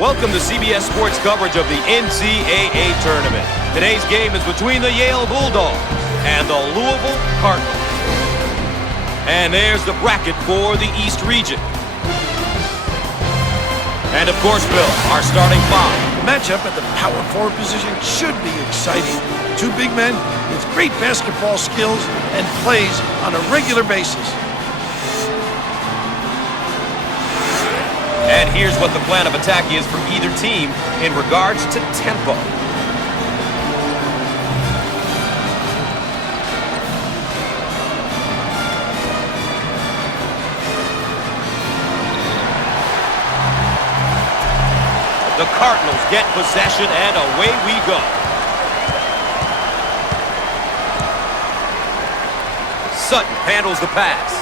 Welcome to CBS Sports coverage of the NCAA tournament. Today's game is between the Yale Bulldogs and the Louisville Cardinals. And there's the bracket for the East region. And of course, Bill, our starting five. The matchup at the power forward position should be exciting. Two big men with great basketball skills and plays on a regular basis. And here's what the plan of attack is for either team in regards to tempo. The Cardinals get possession, and away we go. Sutton handles the pass.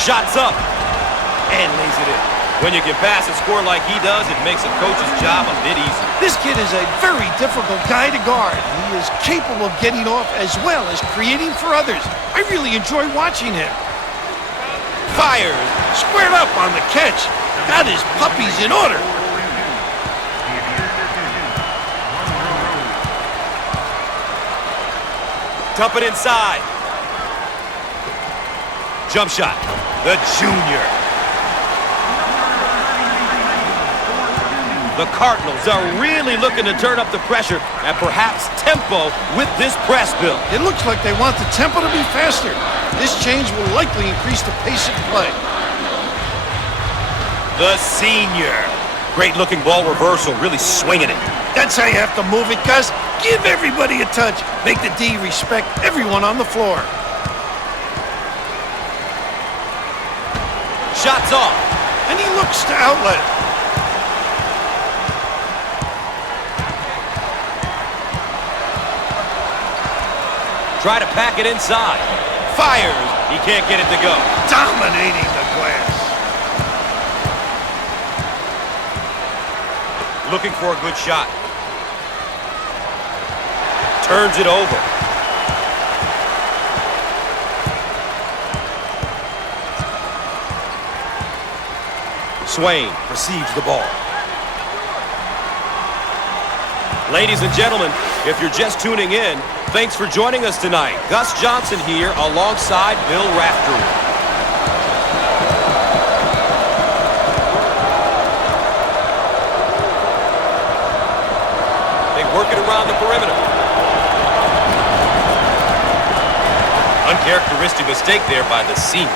Shots up, and lays it in. When you can pass and score like he does, it makes a coach's job a bit easier. This kid is a very difficult guy to guard. He is capable of getting off as well as creating for others. I really enjoy watching him. Fires. Squared up on the catch. Got his puppies in order. Dump it inside. Jump shot. The junior. The Cardinals are really looking to turn up the pressure and perhaps tempo with this press, Bill. It looks like they want the tempo to be faster. This change will likely increase the pace of play. The senior. Great looking ball reversal, really swinging it. That's how you have to move it, Gus. Give everybody a touch. Make the D respect everyone on the floor. Shots off. And he looks to outlet. Try to pack it inside. Fires. He can't get it to go. Dominating the glass. Looking for a good shot. Turns it over. Swain receives the ball. Ladies and gentlemen, if you're just tuning in, thanks for joining us tonight. Gus Johnson here alongside Bill Raftery. Working around the perimeter. Uncharacteristic mistake there by the senior.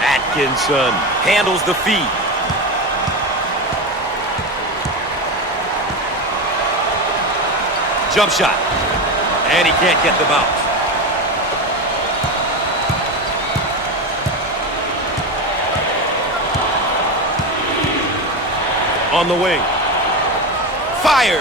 Atkinson handles the feed. Jump shot. And he can't get the bounce. On the wing. Fires.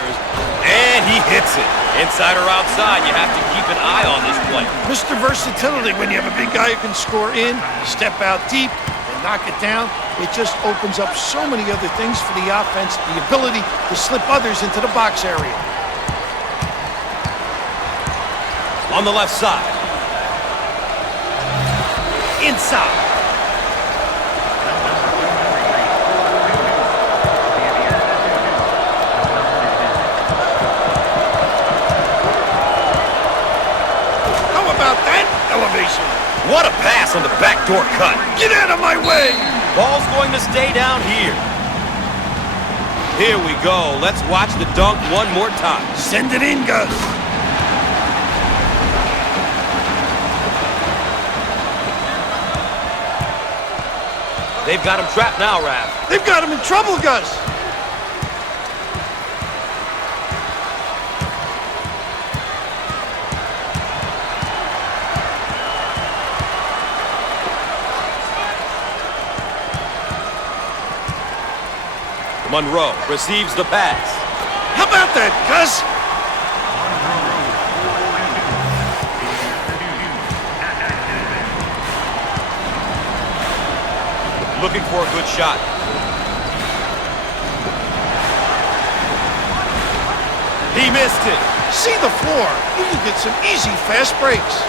And he hits it. Inside or outside, you have to keep an eye on this play. Mr. Versatility, when you have a big guy who can score in, step out deep, and knock it down, it just opens up so many other things for the offense, the ability to slip others into the box area. On the left side. Inside. Elevation. What a pass on the backdoor cut. Get out of my way. Ball's going to stay down here. Here we go. Let's watch the dunk one more time. Send it in, Gus. They've got him trapped now, Raph. They've got him in trouble, Gus. Monroe receives the pass. How about that, Gus? Looking for a good shot. He missed it. See the floor. You can get some easy fast breaks.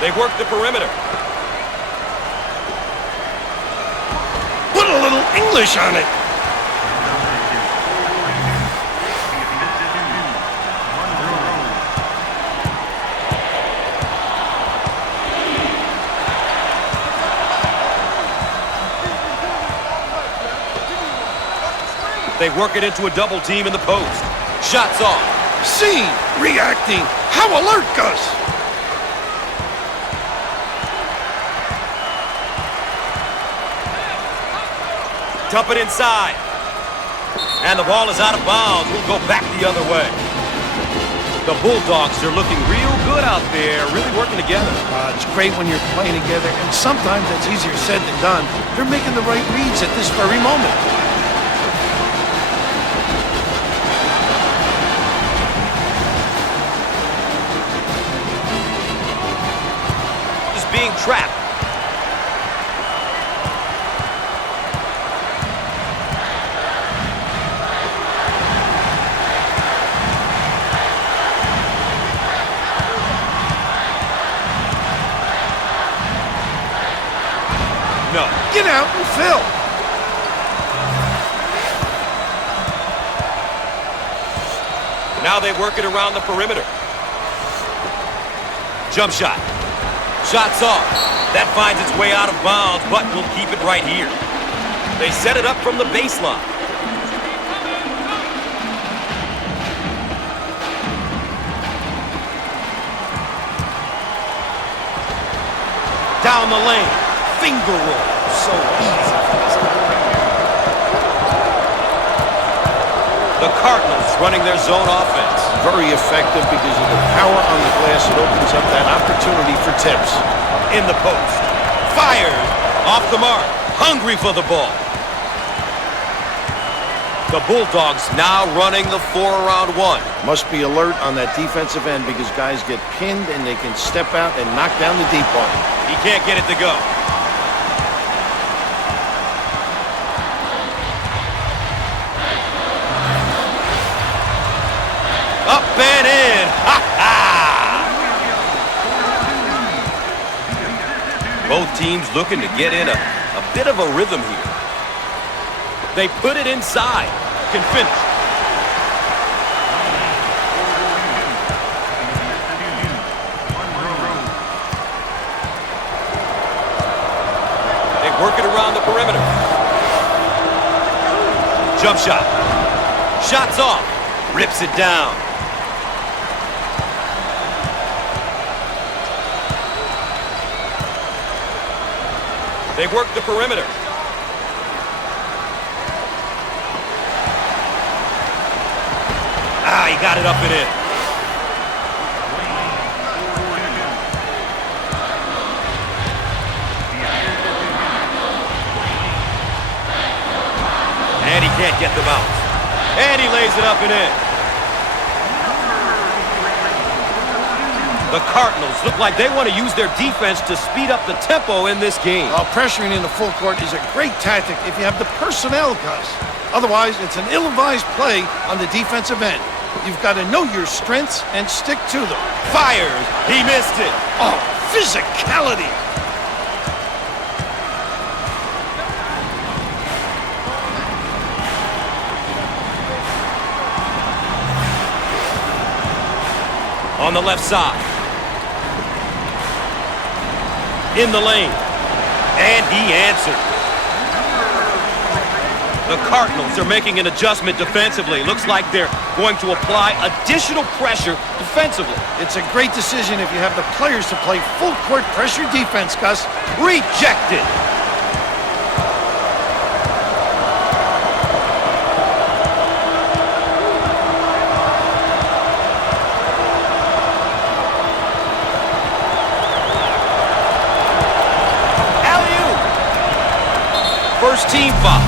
They work the perimeter. Put a little English on it. They work it into a double team in the post. Shots off. Seen. Reacting. How alert, Gus. Dump it inside. And the ball is out of bounds. We'll go back the other way. The Bulldogs are looking real good out there, really working together. It's great when you're playing together, and sometimes that's easier said than done. They're making the right reads at this very moment. Just being trapped. No. Get out and fill. Now they work it around the perimeter. Jump shot. Shots off. That finds its way out of bounds, but we'll keep it right here. They set it up from the baseline. Down the lane. Finger roll. So easy for this guy. The Cardinals running their zone offense. Very effective because of the power on the glass. It opens up that opportunity for tips. In the post. Fires. Off the mark. Hungry for the ball. The Bulldogs now running the 4-around-1. Must be alert on that defensive end because guys get pinned and they can step out and knock down the deep one. He can't get it to go. Up and in. Ha ha! Both teams looking to get in a bit of a rhythm here. They put it inside. Can finish. They work it around the perimeter. Jump shot. Shots off. Rips it down. They work the perimeter. He got it up and in. And he can't get the bounce. And he lays it up and in. The Cardinals look like they want to use their defense to speed up the tempo in this game. Pressuring in the full court is a great tactic if you have the personnel, Gus. Otherwise, it's an ill-advised play on the defensive end. You've got to know your strengths and stick to them. Fires. He missed it. Oh, physicality. On the left side. In the lane. And he answered. The Cardinals are making an adjustment defensively. Looks like they're going to apply additional pressure defensively. It's a great decision if you have the players to play full court pressure defense, Gus. Rejected. Alley-oop. First team foul.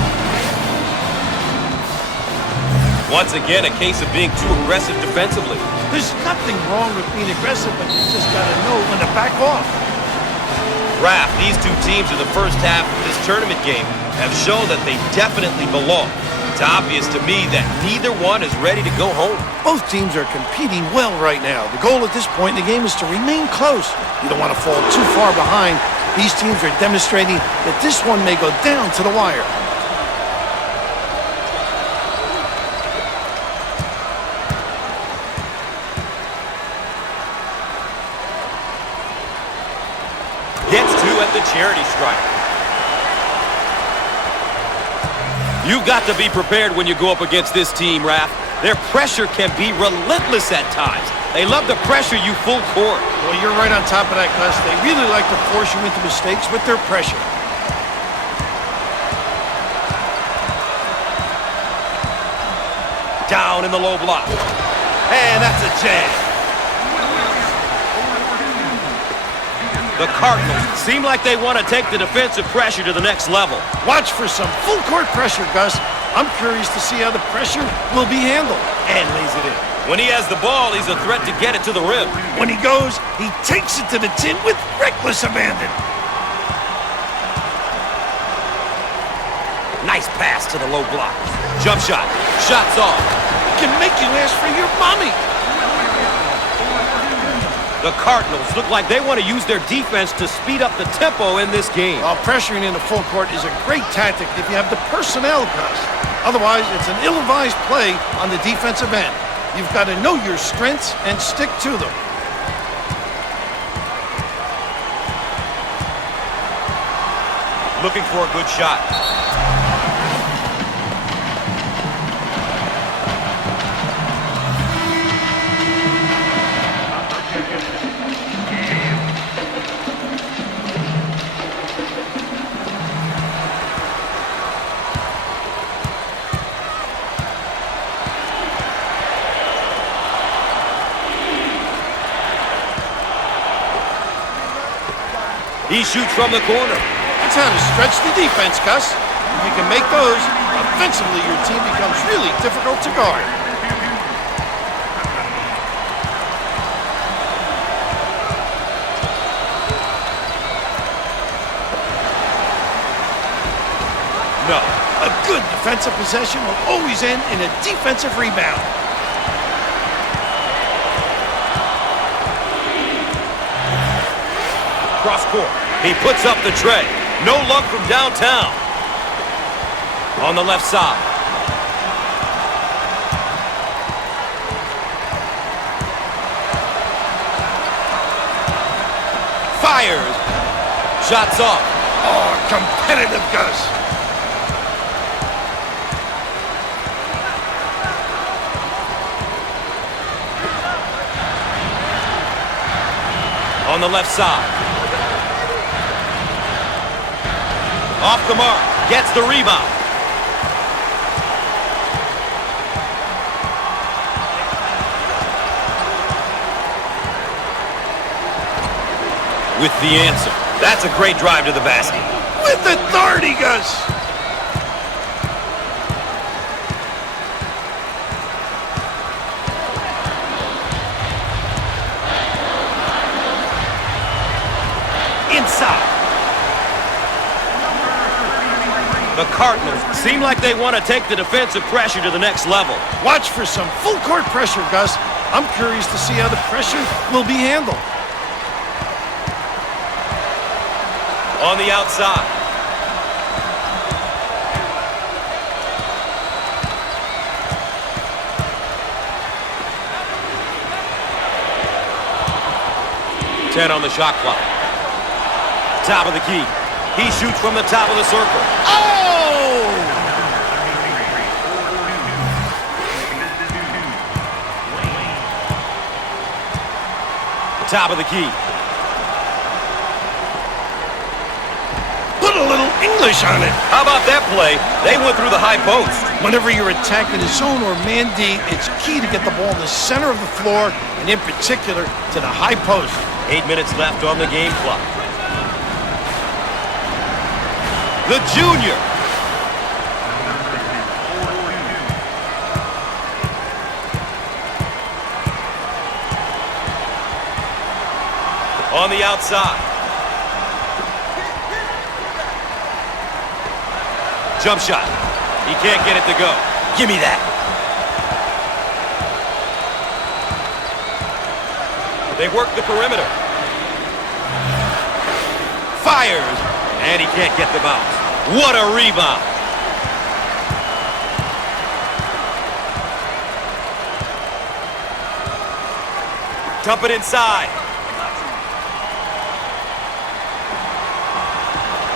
Once again, a case of being too aggressive defensively. There's nothing wrong with being aggressive, but you just got to know when to back off. Raph, these two teams in the first half of this tournament game have shown that they definitely belong. It's obvious to me that neither one is ready to go home. Both teams are competing well right now. The goal at this point in the game is to remain close. You don't want to fall too far behind. These teams are demonstrating that this one may go down to the wire. Gets two at the charity stripe. You've got to be prepared when you go up against this team, Raph. Their pressure can be relentless at times. They love to pressure you full court. Well, you're right on top of that, Gus. They really like to force you into mistakes with their pressure. Down in the low block. And that's a jam. The Cardinals seem like they want to take the defensive pressure to the next level. Watch for some full court pressure, Gus. I'm curious to see how the pressure will be handled. And lays it in. When he has the ball, he's a threat to get it to the rim. When he goes, he takes it to the tin with reckless abandon. Nice pass to the low block. Jump shot. Shots off. Can make you ask for your mommy. The Cardinals look like they want to use their defense to speed up the tempo in this game. While pressuring in the full court is a great tactic if you have the personnel, Gus. Otherwise, it's an ill-advised play on the defensive end. You've got to know your strengths and stick to them. Looking for a good shot. He shoots from the corner. That's how to stretch the defense, Gus. If you can make those, offensively your team becomes really difficult to guard. No. A good defensive possession will always end in a defensive rebound. Cross court. He puts up the tray. No luck from downtown. On the left side. Fires. Shots off. Oh, competitive, Gus. On the left side. Off the mark, gets the rebound. With the answer. That's a great drive to the basket. With authority, Gus. Inside. The Cardinals seem like they want to take the defensive pressure to the next level. Watch for some full court pressure, Gus. I'm curious to see how the pressure will be handled. On the outside. Ten on the shot clock. Top of the key. He shoots from the top of the circle. Oh! Top of the key. Put a little English on it. How about that play? They went through the high post. Whenever you're attacking a zone or man D, it's key to get the ball in the center of the floor, and in particular, to the high post. 8 minutes left on the game clock. The junior. On the outside. Jump shot. He can't get it to go. Give me that. They work the perimeter. Fires. And he can't get the bounce. What a rebound. Dump it inside.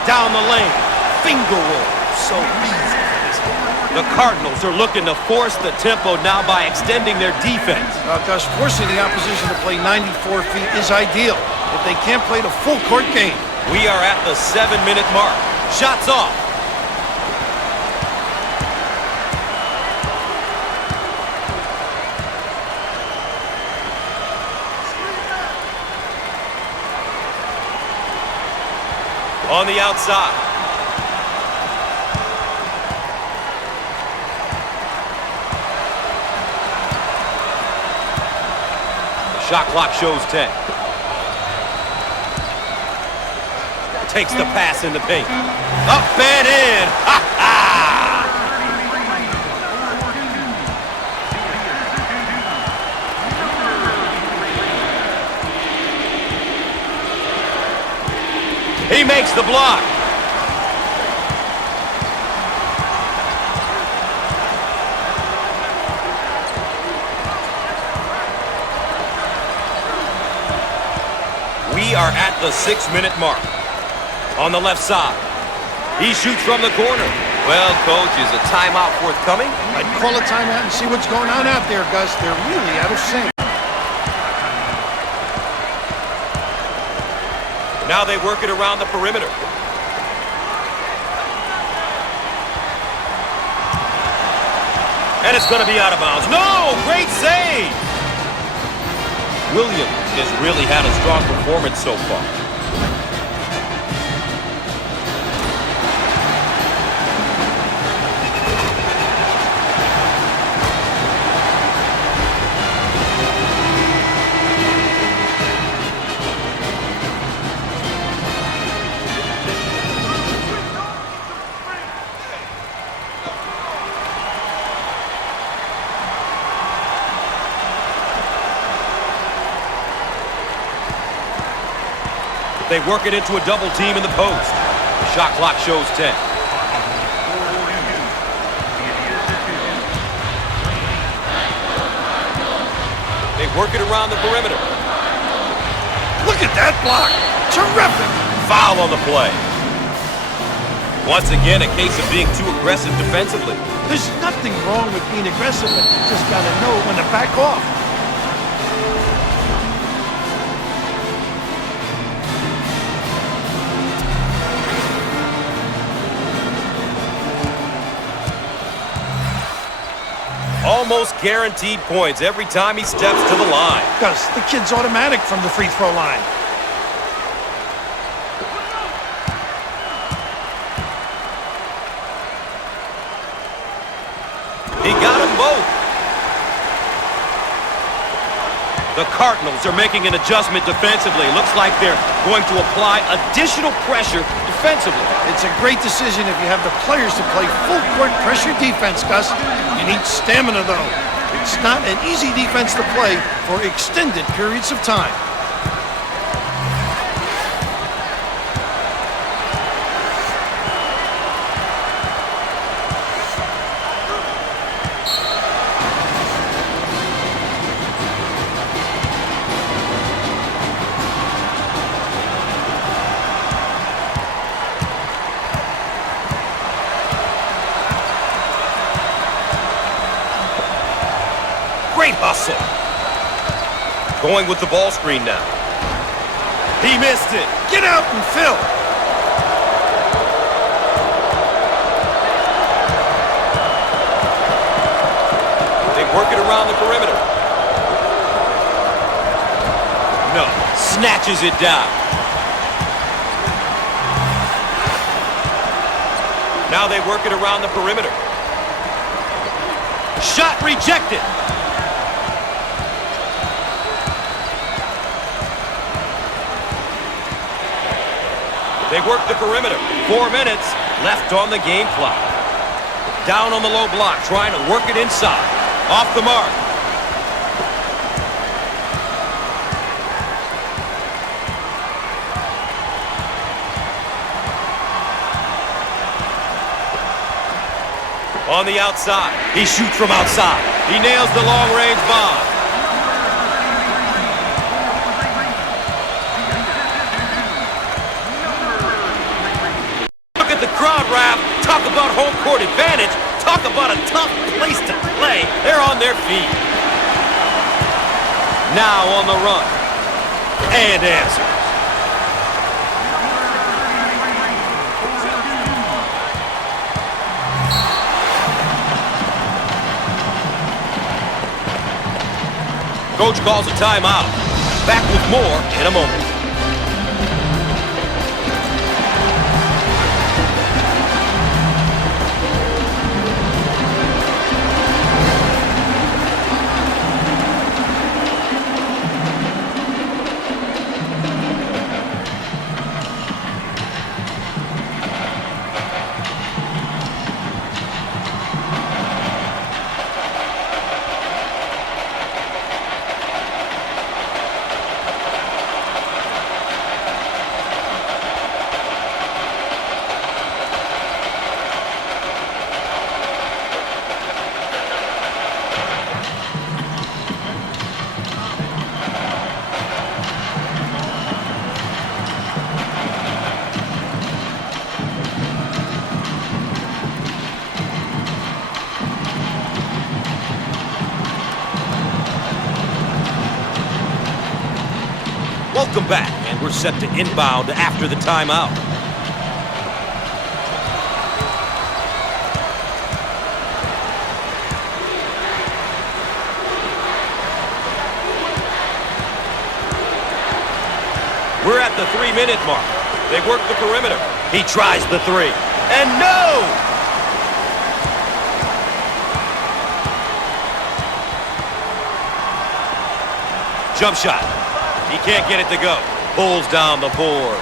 Down the lane. Finger roll. So easy for this guy. The Cardinals are looking to force the tempo now by extending their defense. Gus, forcing the opposition to play 94 feet is ideal if they can't play the full court game. We are at the 7-minute mark. Shots off. On the outside. The shot clock shows 10. Takes the pass in the paint. Up and in. Ha ha! He makes the block. We are at the 6-minute mark. On the left side. He shoots from the corner. Well, Coach, is a timeout forthcoming? I'd call a timeout and see what's going on out there, Gus. They're really out of sync. Now they work it around the perimeter. And it's going to be out of bounds. No! Great save! Williams has really had a strong performance so far. They work it into a double team in the post. The shot clock shows 10. They work it around the perimeter. Look at that block. Terrific. Foul on the play. Once again, a case of being too aggressive defensively. There's nothing wrong with being aggressive, but you just got to know when to back off. Almost guaranteed points every time he steps to the line. Gus, the kid's automatic from the free throw line. He got them both. The Cardinals are making an adjustment defensively. Looks like they're going to apply additional pressure defensively. It's a great decision if you have the players to play full court pressure defense, Gus. You need stamina, though. It's not an easy defense to play for extended periods of time. Great hustle. Going with the ball screen now. He missed it. Get out and fill. They work it around the perimeter. No. Snatches it down. Now they work it around the perimeter. Shot rejected. They work the perimeter. 4 minutes left on the game clock. Down on the low block, trying to work it inside. Off the mark. On the outside. He shoots from outside. He nails the long-range bomb. Look at the crowd, Raph. Talk about home court advantage. Talk about a tough place to play. They're on their feet. Now on the run. And answers. Coach calls a timeout. Back with more in a moment. Welcome back, and we're set to inbound after the timeout. We're at the 3-minute mark. They work the perimeter. He tries the three. And no! Jump shot. He can't get it to go. Pulls down the board.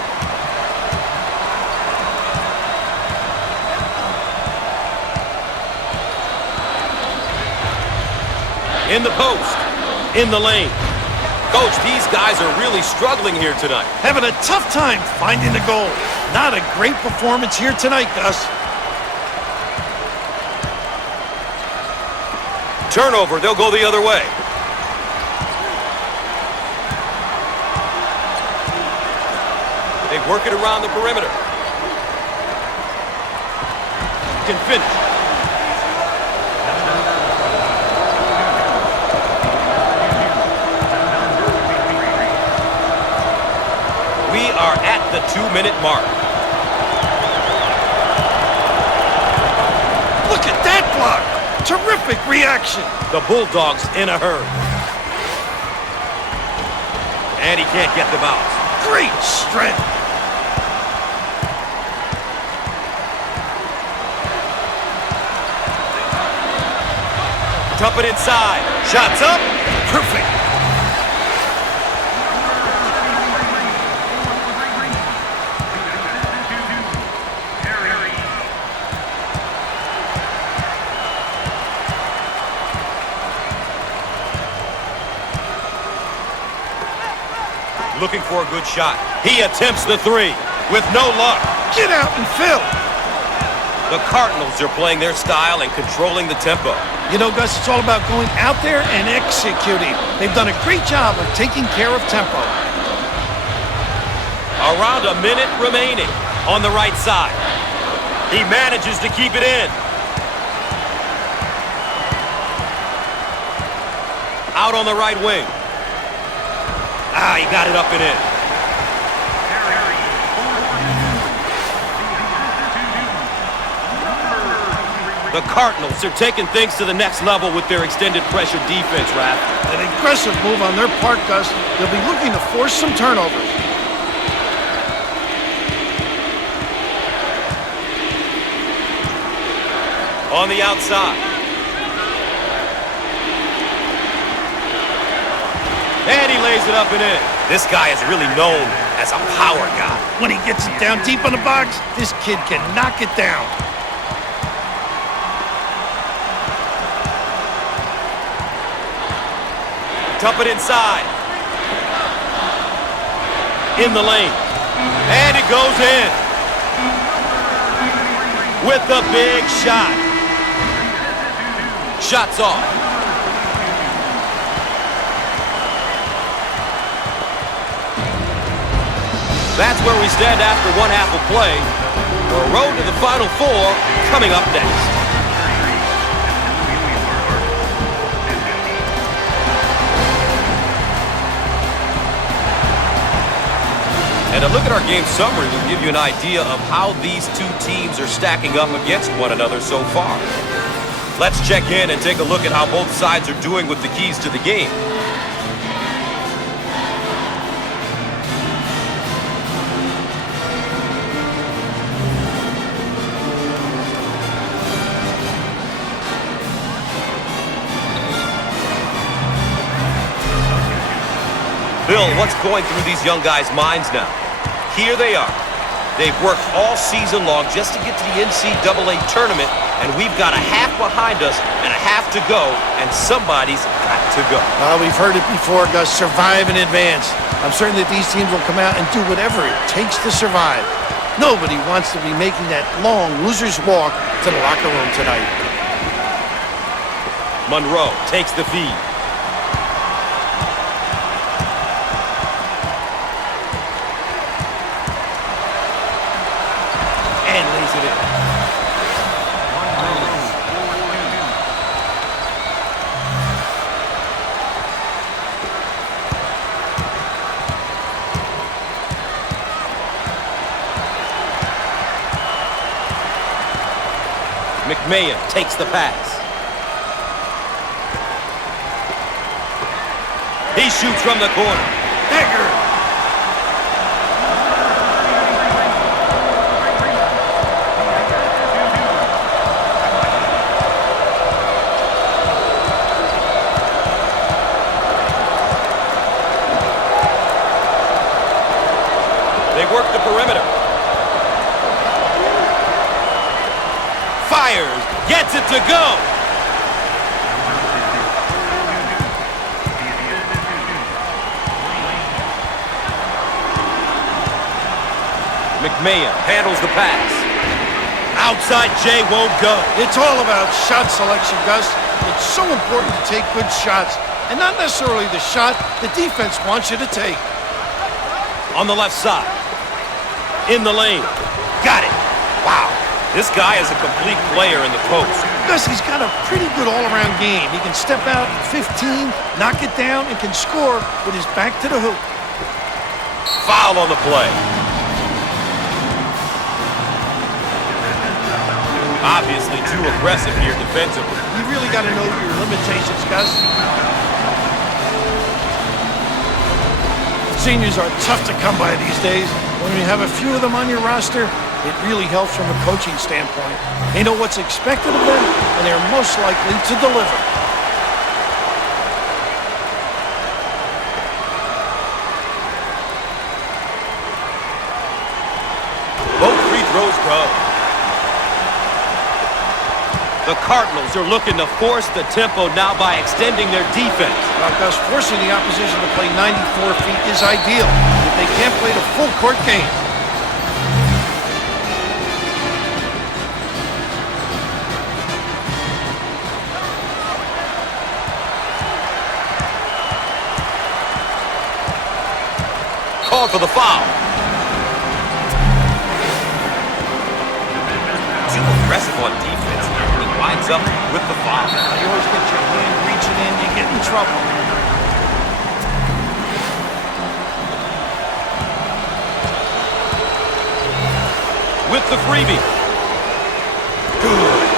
In the post. In the lane. Coach, these guys are really struggling here tonight. Having a tough time finding the goal. Not a great performance here tonight, Gus. Turnover, they'll go the other way. They work it around the perimeter. Can finish. We are at the 2-minute mark. Look at that block. Terrific reaction. The Bulldogs in a hurry. And he can't get the bounce. Great strength. Dump it inside. Shots up. Perfect. Looking for a good shot. He attempts the three with no luck. Get out and fill. The Cardinals are playing their style and controlling the tempo. You know, Gus, it's all about going out there and executing. They've done a great job of taking care of tempo. Around a minute remaining on the right side. He manages to keep it in. Out on the right wing. Ah, he got it up and in. The Cardinals are taking things to the next level with their extended pressure defense, Raph. An aggressive move on their part, Gus. They'll be looking to force some turnovers. On the outside. And he lays it up and in. This guy is really known as a power guy. When he gets it down deep on the box, this kid can knock it down. Dump it inside. In the lane. And it goes in. With the big shot. Shots off. That's where we stand after one half of play. The road to the Final Four coming up next. And a look at our game summary will give you an idea of how these two teams are stacking up against one another so far. Let's check in and take a look at how both sides are doing with the keys to the game. Bill, what's going through these young guys' minds now? Here they are. They've worked all season long just to get to the NCAA tournament, and we've got a half behind us and a half to go, and somebody's got to go. We've heard it before, Gus. Survive in advance. I'm certain that these teams will come out and do whatever it takes to survive. Nobody wants to be making that long loser's walk to the locker room tonight. Monroe takes the feed. And lays it in. McMahon takes the pass. He shoots from the corner. Bigger. They work the perimeter. Fires, gets it to go. McMahon handles the pass. Outside J won't go. It's all about shot selection, Gus. It's so important to take good shots, and not necessarily the shot the defense wants you to take. On the left side. In the lane. Got it. Wow. This guy is a complete player in the post. Gus, he's got a pretty good all-around game. He can step out 15, knock it down, and can score with his back to the hoop. Foul on the play. Obviously too aggressive here defensively. You really got to know your limitations, Gus. Seniors are tough to come by these days. When you have a few of them on your roster, it really helps from a coaching standpoint. They know what's expected of them, and they're most likely to deliver. Both free throws go. The Cardinals are looking to force the tempo now by extending their defense. Gus, forcing the opposition to play 94 feet is ideal if they can't play the full court game. Called for the foul. Too aggressive on defense here. He winds up with the foul. You always get your hand reaching in, you get in trouble. With the freebie. Good.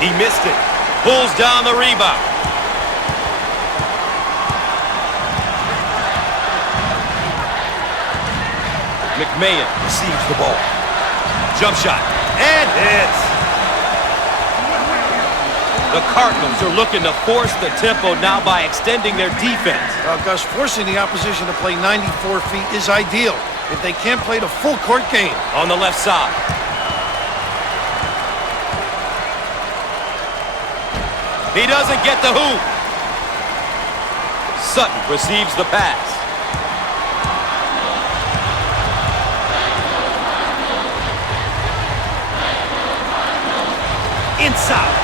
He missed it. Pulls down the rebound. McMahon receives the ball. Jump shot. And hits. The Cardinals are looking to force the tempo now by extending their defense. Well, Gus, forcing the opposition to play 94 feet is ideal if they can't play the full court game. On the left side. He doesn't get the hoop. Sutton receives the pass. Inside.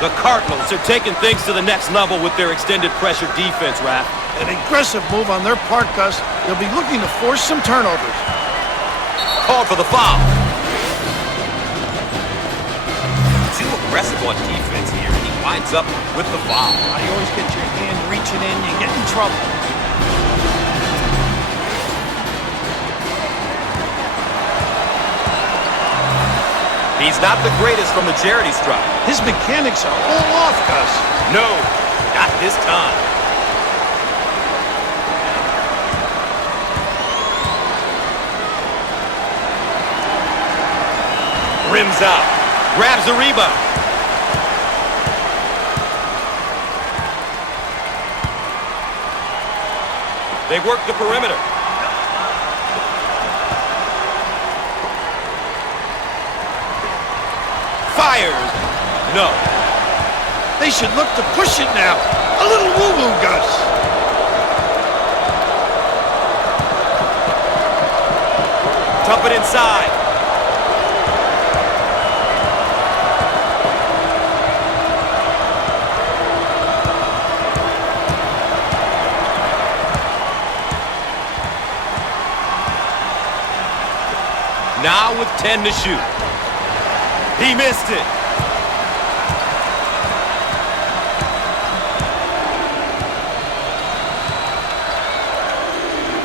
The Cardinals are taking things to the next level with their extended pressure defense, Raph. An aggressive move on their part, Gus. They'll be looking to force some turnovers. Called for the foul. Too aggressive on defense here. He winds up with the foul. You always get your hand reaching in, you get in trouble. He's not the greatest from the charity stripe. His mechanics are all off, Gus. No, not this time. Rims out. Grabs the rebound. They work the perimeter. Fires. No. They should look to push it now. A little woo-woo, Gus. Dump it inside. Now with 10 to shoot. He missed it.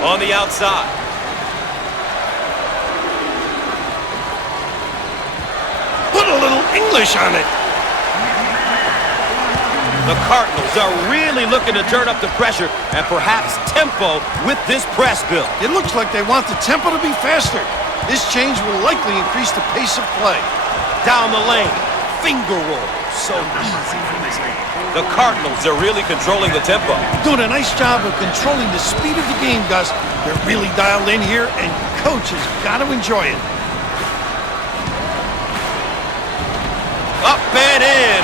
On the outside. Put a little English on it. The Cardinals are really looking to turn up the pressure and perhaps tempo with this press build. It looks like they want the tempo to be faster. This change will likely increase the pace of play. Down the lane, finger roll, so easy for this game. The Cardinals are really controlling the tempo. Doing a nice job of controlling the speed of the game, Gus. They're really dialed in here, and coach has got to enjoy it. Up and in,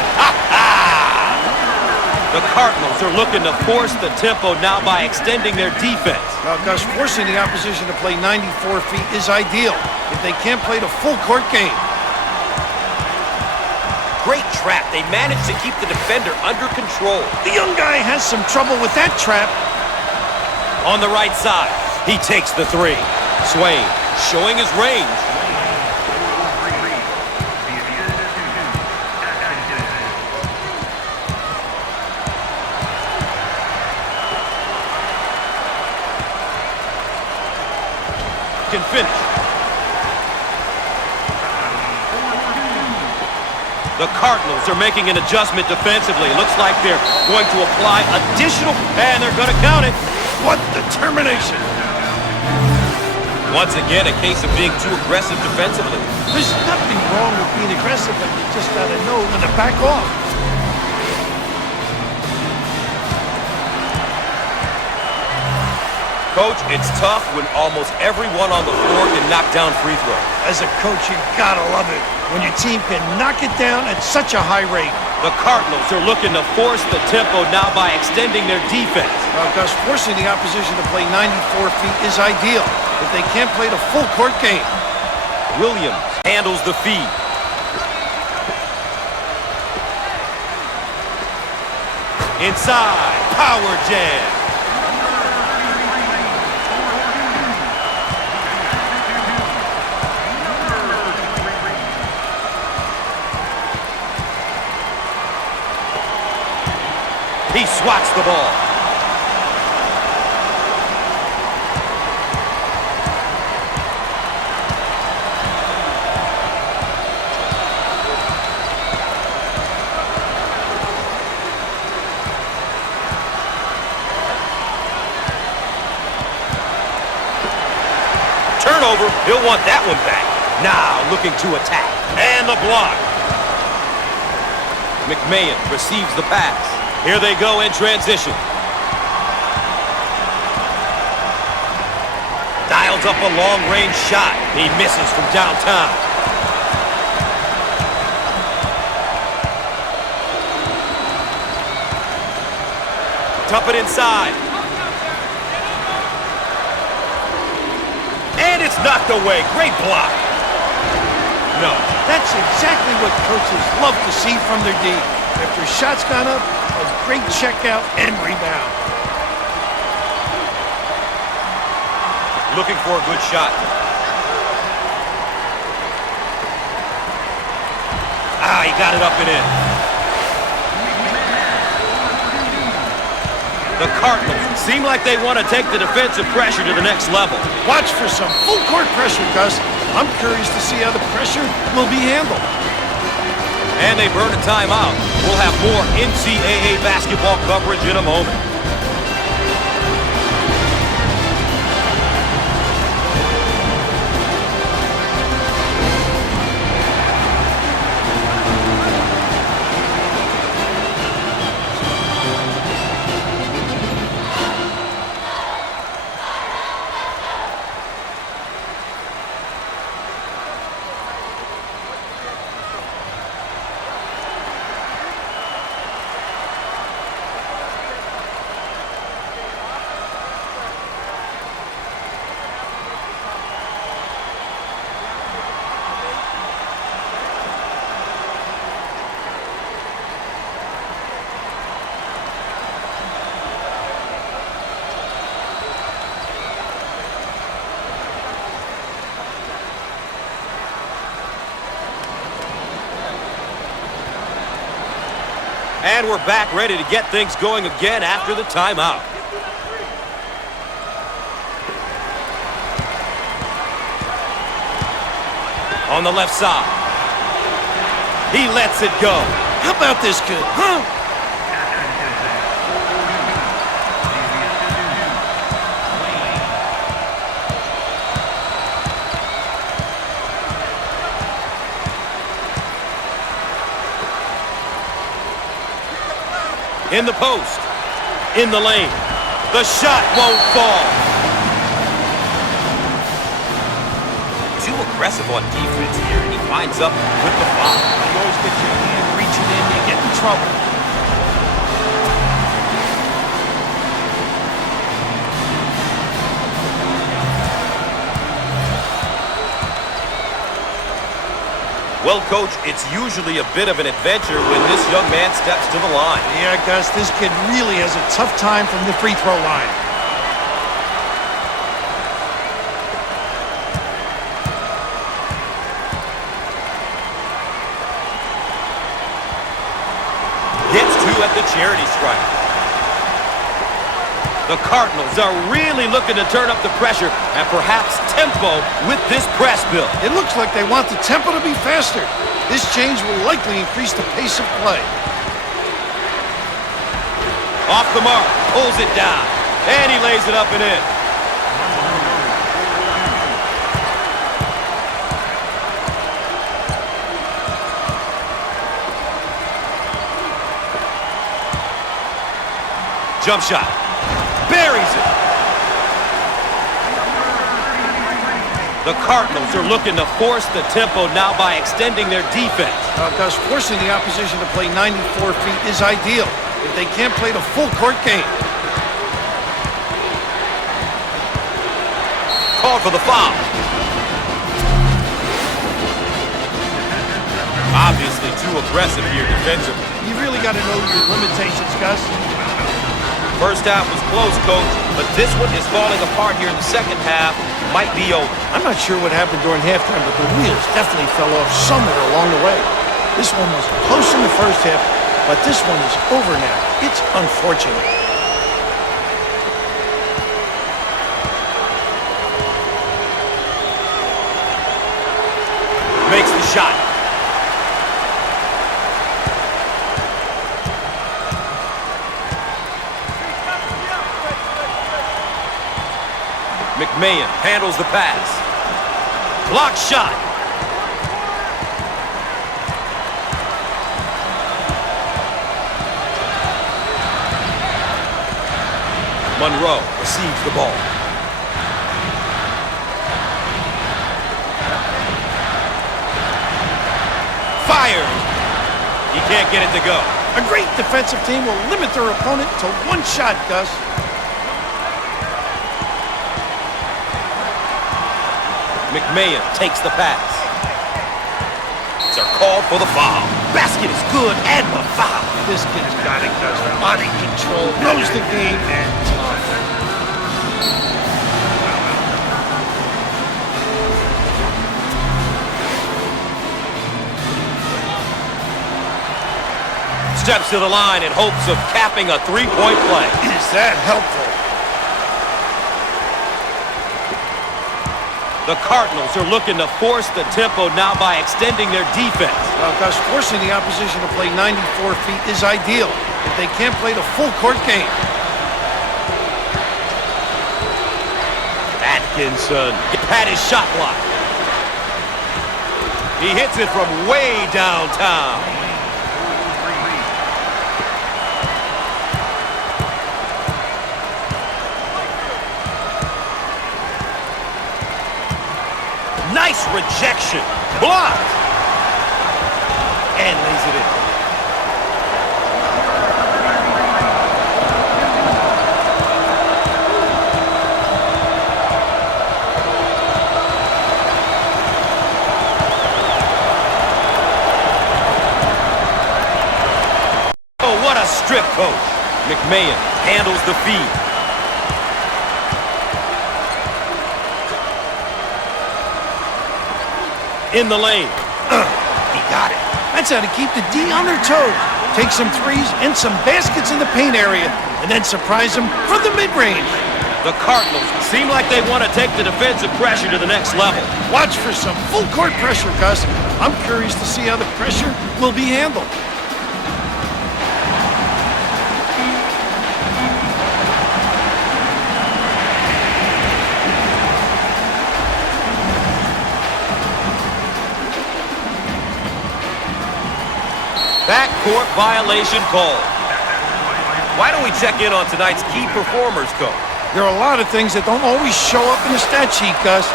The Cardinals are looking to force the tempo now by extending their defense. Well, Gus, forcing the opposition to play 94 feet is ideal if they can't play the full court game. Great trap. They managed to keep the defender under control. The young guy has some trouble with that trap. On the right side, he takes the three. Swain showing his range. Can finish. The Cardinals are making an adjustment defensively. Looks like they're going to apply additional, and they're going to count it. What determination. Once again, a case of being too aggressive defensively. There's nothing wrong with being aggressive, but you just got to know when to back off. Coach, it's tough when almost everyone on the floor can knock down free throws. As a coach, you gotta love it when your team can knock it down at such a high rate. The Cardinals are looking to force the tempo now by extending their defense. Well, Gus, forcing the opposition to play 94 feet is ideal if they can't play the full court game. Williams handles the feed. Inside, power jam. He swats the ball. Turnover. He'll want that one back. Now looking to attack. And the block. McMahon receives the pass. Here they go in transition. Dials up a long-range shot. He misses from downtown. Dump it inside. And it's knocked away. Great block. No. That's exactly what coaches love to see from their D. After a shot's gone up, a great check out and rebound. Looking for a good shot. He got it up and in. The Cardinals seem like they want to take the defensive pressure to the next level. Watch for some full court pressure, Gus. I'm curious to see how the pressure will be handled. And they burn a timeout. We'll have more NCAA basketball coverage in a moment. And we're back ready to get things going again after the timeout. On the left side. He lets it go. How about this kid, huh? In the post. In the lane. The shot won't fall. Too aggressive on defense here, and he winds up with the foul. You always get your hand reaching in, you get in trouble. Well, Coach, it's usually a bit of an adventure when this young man steps to the line. Yeah, Gus, this kid really has a tough time from the free throw line. Gets two at the charity stripe. The Cardinals are really looking to turn up the pressure and perhaps tempo with this press build. It looks like they want the tempo to be faster. This change will likely increase the pace of play. Off the mark, pulls it down, and he lays it up and in. Jump shot. Buries it. The Cardinals are looking to force the tempo now by extending their defense. Gus, forcing the opposition to play 94 feet is ideal if they can't play the full court game. Called for the foul. Obviously too aggressive here defensively. You really got to know your limitations, Gus. First half was close, Coach, but this one is falling apart here in the second half. Might be over. I'm not sure what happened during halftime, but the wheels definitely fell off somewhere along the way. This one was close in the first half, but this one is over now. It's unfortunate. Makes the shot. McMahon handles the pass. Block shot. Monroe receives the ball. Fires. He can't get it to go. A great defensive team will limit their opponent to one shot, Gus. McMahon takes the pass. They're called for the foul. Basket is good and the foul. This kid's got it, Gus. Body control, knows the game, and tough. Steps to the line in hopes of capping a three-point play. Is that helpful? The Cardinals are looking to force the tempo now by extending their defense. Well, Gus, forcing the opposition to play 94 feet is ideal if they can't play the full court game. Atkinson had his shot block. He hits it from way downtown. Nice rejection. Blocked. And lays it in. Oh, what a strip, coach. McMahon handles the feed. In the lane. He got it. That's how to keep the D on their toes. Take some threes and some baskets in the paint area, and then surprise them from the mid-range. The Cardinals seem like they want to take the defensive pressure to the next level. Watch for some full-court pressure, Gus. I'm curious to see how the pressure will be handled. Backcourt violation called. Why don't we check in on tonight's key performers, Coach? There are a lot of things that don't always show up in the stat sheet, Gus.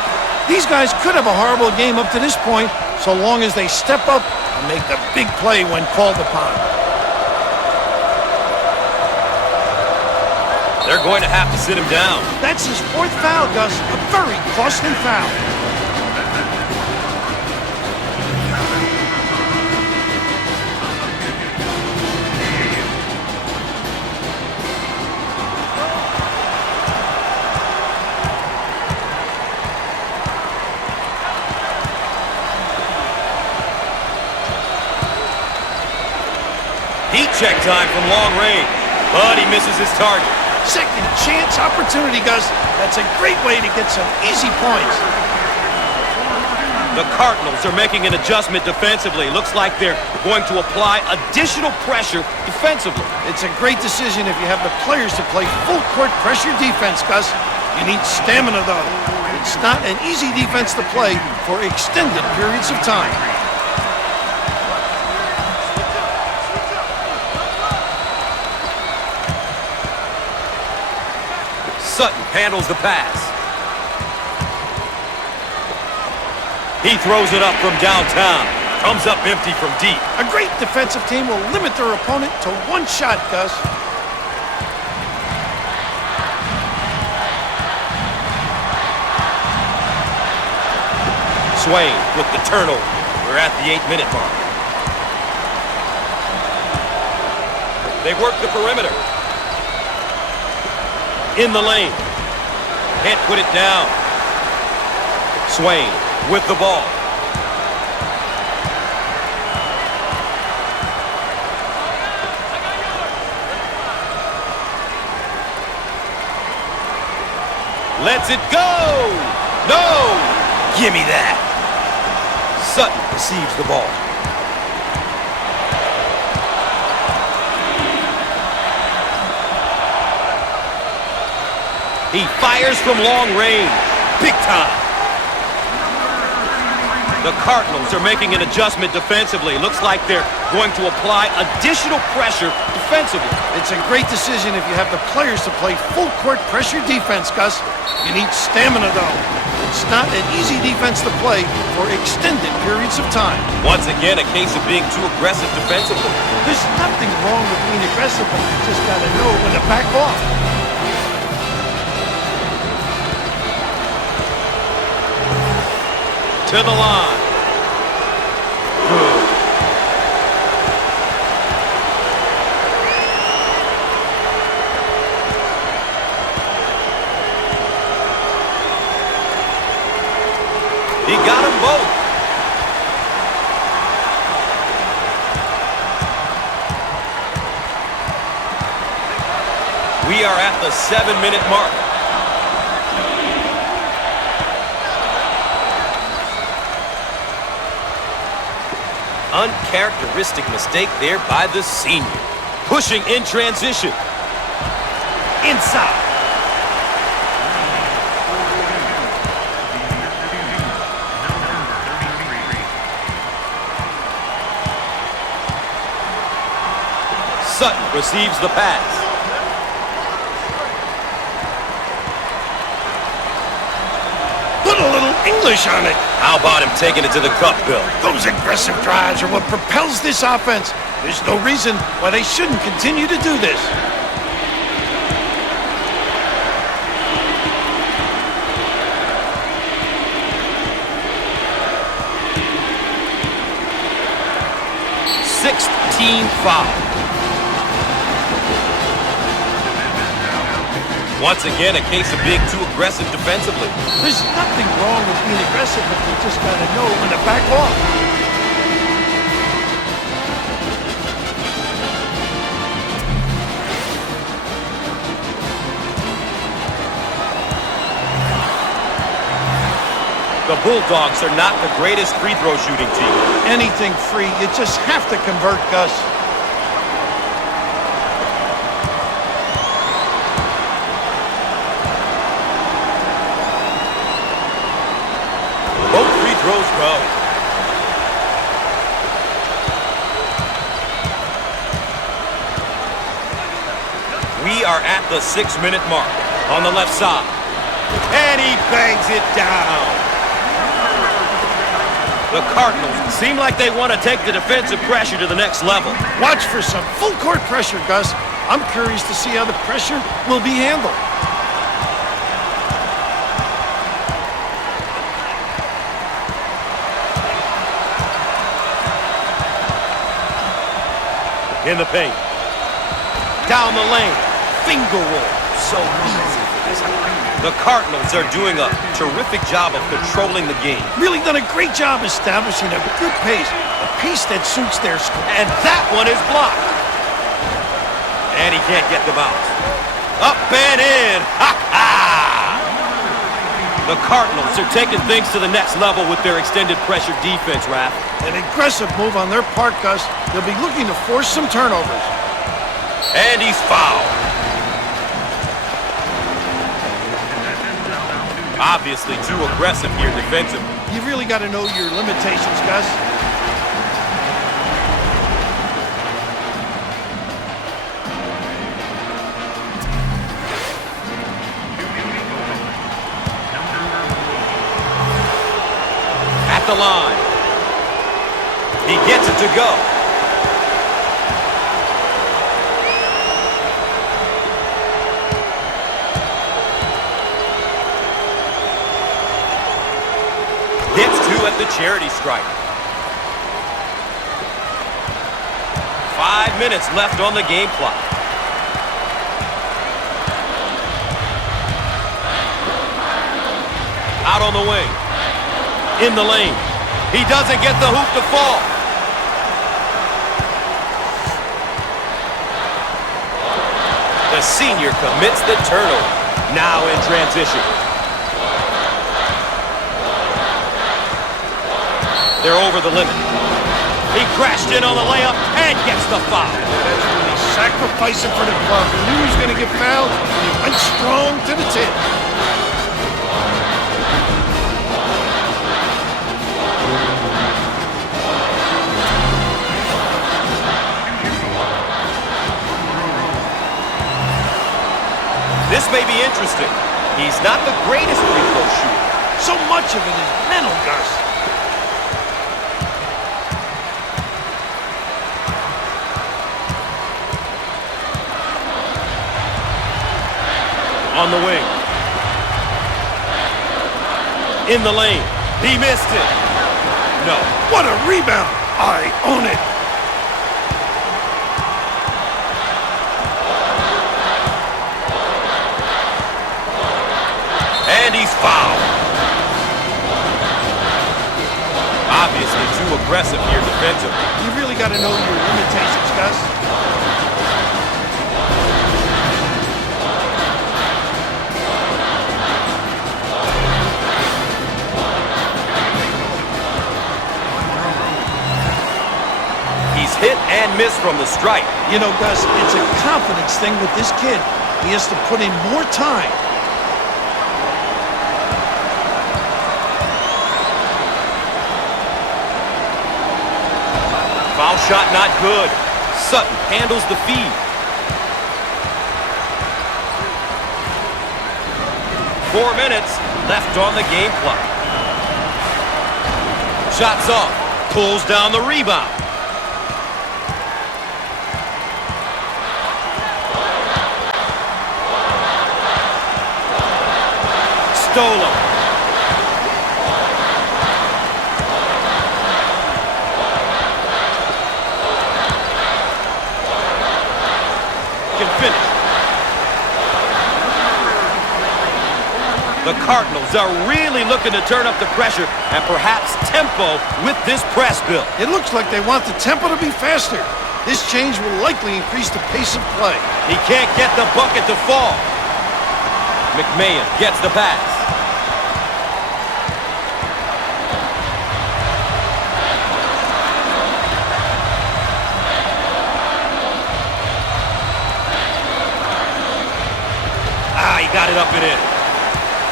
These guys could have a horrible game up to this point, so long as they step up and make the big play when called upon. They're going to have to sit him down. That's his fourth foul, Gus. A very costly foul. Heat check time from long range, but he misses his target. Second chance opportunity, Gus. That's a great way to get some easy points. The Cardinals are making an adjustment defensively. Looks like they're going to apply additional pressure defensively. It's a great decision if you have the players to play full court pressure defense, Gus. You need stamina, though. It's not an easy defense to play for extended periods of time. Sutton handles the pass. He throws it up from downtown. Comes up empty from deep. A great defensive team will limit their opponent to one shot, Gus. Swain with the turnover. We're at the 8-minute mark. They work the perimeter. In the lane. Can't put it down. Swain with the ball. Lets it go. No. Give me that. Sutton receives the ball. He fires from long range. Big time. The Cardinals are making an adjustment defensively. Looks like they're going to apply additional pressure defensively. It's a great decision if you have the players to play full-court pressure defense, Gus. You need stamina, though. It's not an easy defense to play for extended periods of time. Once again, a case of being too aggressive defensively. There's nothing wrong with being aggressive, but you just got to know when to back off. To the line. Good. He got them both. We are at the 7-minute mark. Uncharacteristic mistake there by the senior. Pushing in transition. Inside. Sutton receives the pass. Put a little English on it. How about him taking it to the cup, Bill? Those aggressive drives are what propels this offense. There's no reason why they shouldn't continue to do this. Team foul. Once again, a case of being too aggressive defensively. There's nothing wrong with being aggressive, but you just got to know when to back off. The Bulldogs are not the greatest free throw shooting team. Anything free, you just have to convert, Gus. Both free throws go. We are at the 6-minute mark on the left side. And he bangs it down. The Cardinals seem like they want to take the defensive pressure to the next level. Watch for some full-court pressure, Gus. I'm curious to see how the pressure will be handled. In the paint. Down the lane. Finger roll. So easy for this guy. The Cardinals are doing a terrific job of controlling the game. Really done a great job establishing a good pace, a pace that suits their score. And that one is blocked. And he can't get the bounce. Up and in. Ha-ha! The Cardinals are taking things to the next level with their extended pressure defense, Raph. An aggressive move on their part, Gus. They'll be looking to force some turnovers. And he's fouled. Obviously too aggressive here defensively. You really got to know your limitations, Gus. At the line. He gets it to go. Gets two at the charity stripe. 5 minutes left on the game clock. Out on the wing. In the lane. He doesn't get the hoop to fall. The senior commits the turnover. Now in transition. They're over the limit. He crashed in on the layup and gets the foul. That's really sacrificing for the club. He knew he was going to get fouled, and he went strong to the tip. may be interesting. He's not the greatest free throw shooter. So much of it is mental, Gus. On the wing. In the lane. He missed it. No. What a rebound. I own it. And he's fouled. Obviously too aggressive here defensively. You really got to know your limitations, Gus. He's hit and missed from the stripe. You know, Gus, it's a confidence thing with this kid. He has to put in more time. Foul shot not good. Sutton handles the feed. 4 minutes left on the game clock. Shots off. Pulls down the rebound. Stolen. Can finish. The Cardinals are really looking to turn up the pressure and perhaps tempo with this press build. It looks like they want the tempo to be faster. This change will likely increase the pace of play. He can't get the bucket to fall. McMahon gets the pass. He got it up and in.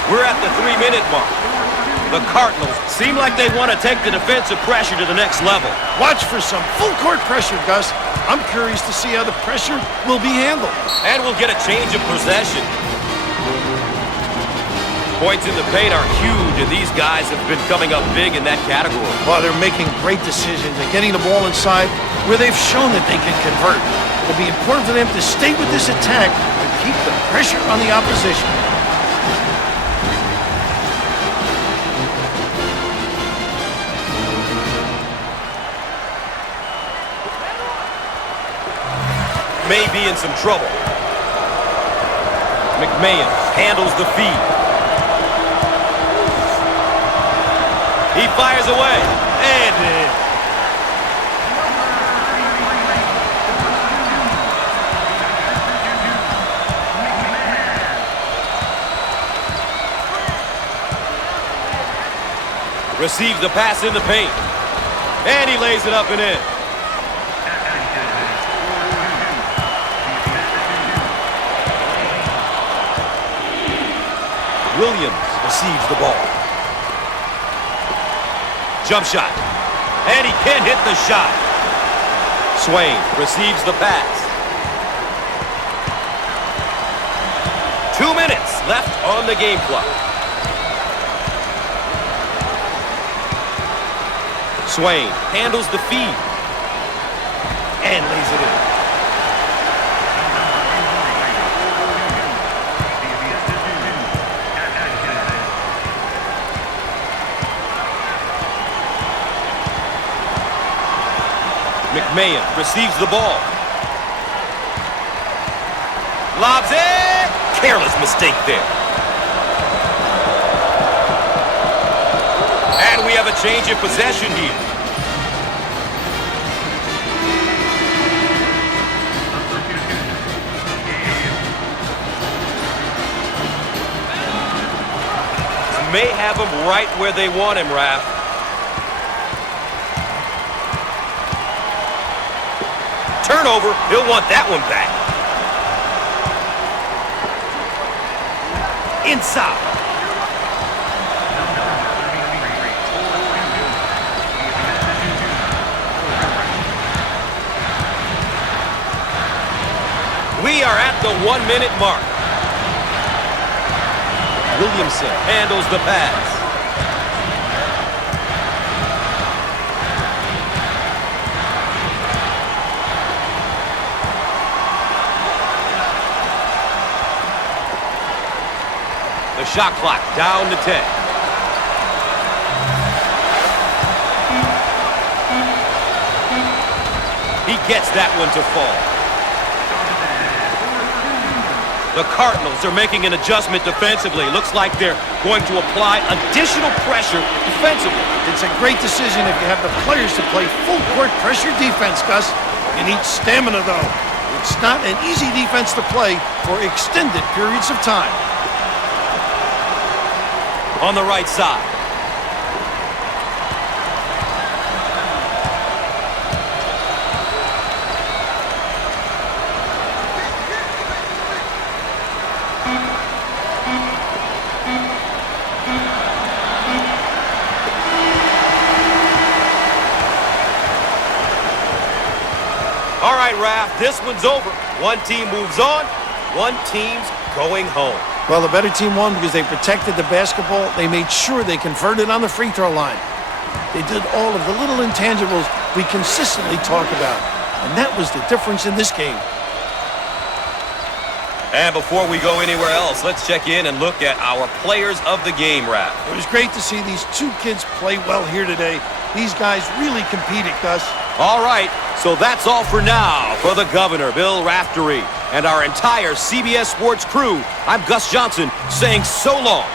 We're at the 3-minute mark. The Cardinals seem like they want to take the defensive pressure to the next level. Watch for some full-court pressure, Gus. I'm curious to see how the pressure will be handled. And we'll get a change of possession. Points in the paint are huge, and these guys have been coming up big in that category. Well, they're making great decisions and getting the ball inside where they've shown that they can convert. It'll be important for them to stay with this attack and keep the pressure on the opposition. May be in some trouble. McMahon handles the feed. He fires away. And in. Receives the pass in the paint. And he lays it up and in. Williams receives the ball. Jump shot. And he can't hit the shot. Swain receives the pass. 2 minutes left on the game clock. Swain handles the feed. And lays it in. McMahon receives the ball. Lobs it! Careless mistake there. And we have a change of possession here. May have him right where they want him, Raph. Turnover, he'll want that one back. Inside. We are at the 1-minute mark. Williamson handles the pass. The shot clock down to 10. He gets that one to fall. The Cardinals are making an adjustment defensively. Looks like they're going to apply additional pressure defensively. It's a great decision if you have the players to play full court pressure defense, Gus. You need stamina, though. It's not an easy defense to play for extended periods of time. On the right side. All right, Raph, this one's over. One team moves on, one team's going home. Well, the better team won because they protected the basketball. They made sure they converted on the free throw line. They did all of the little intangibles we consistently talk about. And that was the difference in this game. And before we go anywhere else, let's check in and look at our players of the game, Raph. It was great to see these two kids play well here today. These guys really competed, Gus. All right, so that's all for now. For the Governor, Bill Raftery, and our entire CBS Sports crew, I'm Gus Johnson saying so long.